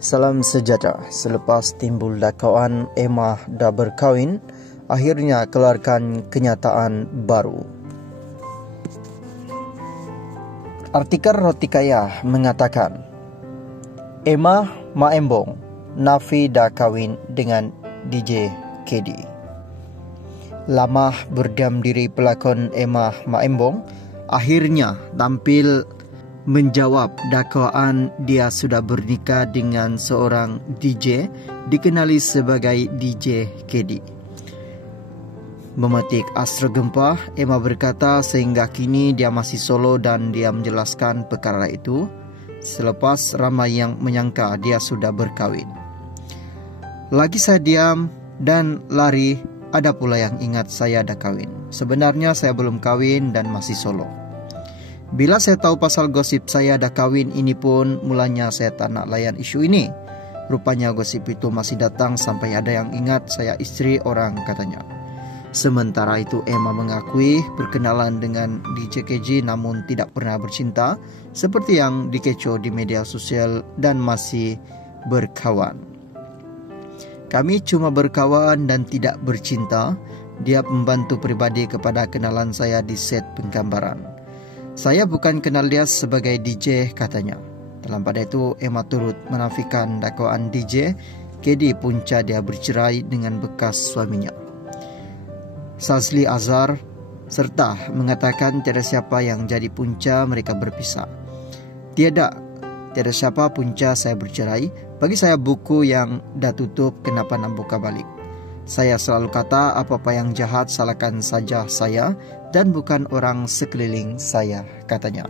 Salam sejahtera. Selepas timbul dakwaan Emma dah berkahwin, akhirnya keluarkan kenyataan baru. Artikel Rotikaya mengatakan, Emma Maembong nafi dah kahwin dengan DJ KD. Lama berdiam diri pelakon Emma Maembong akhirnya tampil menjawab dakwaan dia sudah bernikah dengan seorang DJ dikenali sebagai DJ KD. Memetik Astro Gempa, Emma berkata sehingga kini dia masih solo dan dia menjelaskan perkara itu selepas ramai yang menyangka dia sudah berkahwin. Lagi saya diam dan lari, ada pula yang ingat saya dah kahwin. Sebenarnya saya belum kahwin dan masih solo. Bila saya tahu pasal gosip saya dah kahwin ini pun, mulanya saya tak nak layan isu ini. Rupanya gosip itu masih datang sampai ada yang ingat saya isteri orang katanya. Sementara itu Emma mengakui berkenalan dengan DJ KG namun tidak pernah bercinta seperti yang dikecoh di media sosial dan masih berkawan. Kami cuma berkawan dan tidak bercinta. Dia membantu pribadi kepada kenalan saya di set penggambaran. Saya bukan kenal dia sebagai DJ katanya. Dalam pada itu Emma turut menafikan dakwaan DJ KD punca dia bercerai dengan bekas suaminya Sazli Azhar serta mengatakan tiada siapa yang jadi punca mereka berpisah. Tiada siapa punca saya bercerai. Bagi saya buku yang dah tutup, kenapa nak buka balik? Saya selalu kata apa-apa yang jahat salahkan saja saya dan bukan orang sekeliling saya, katanya.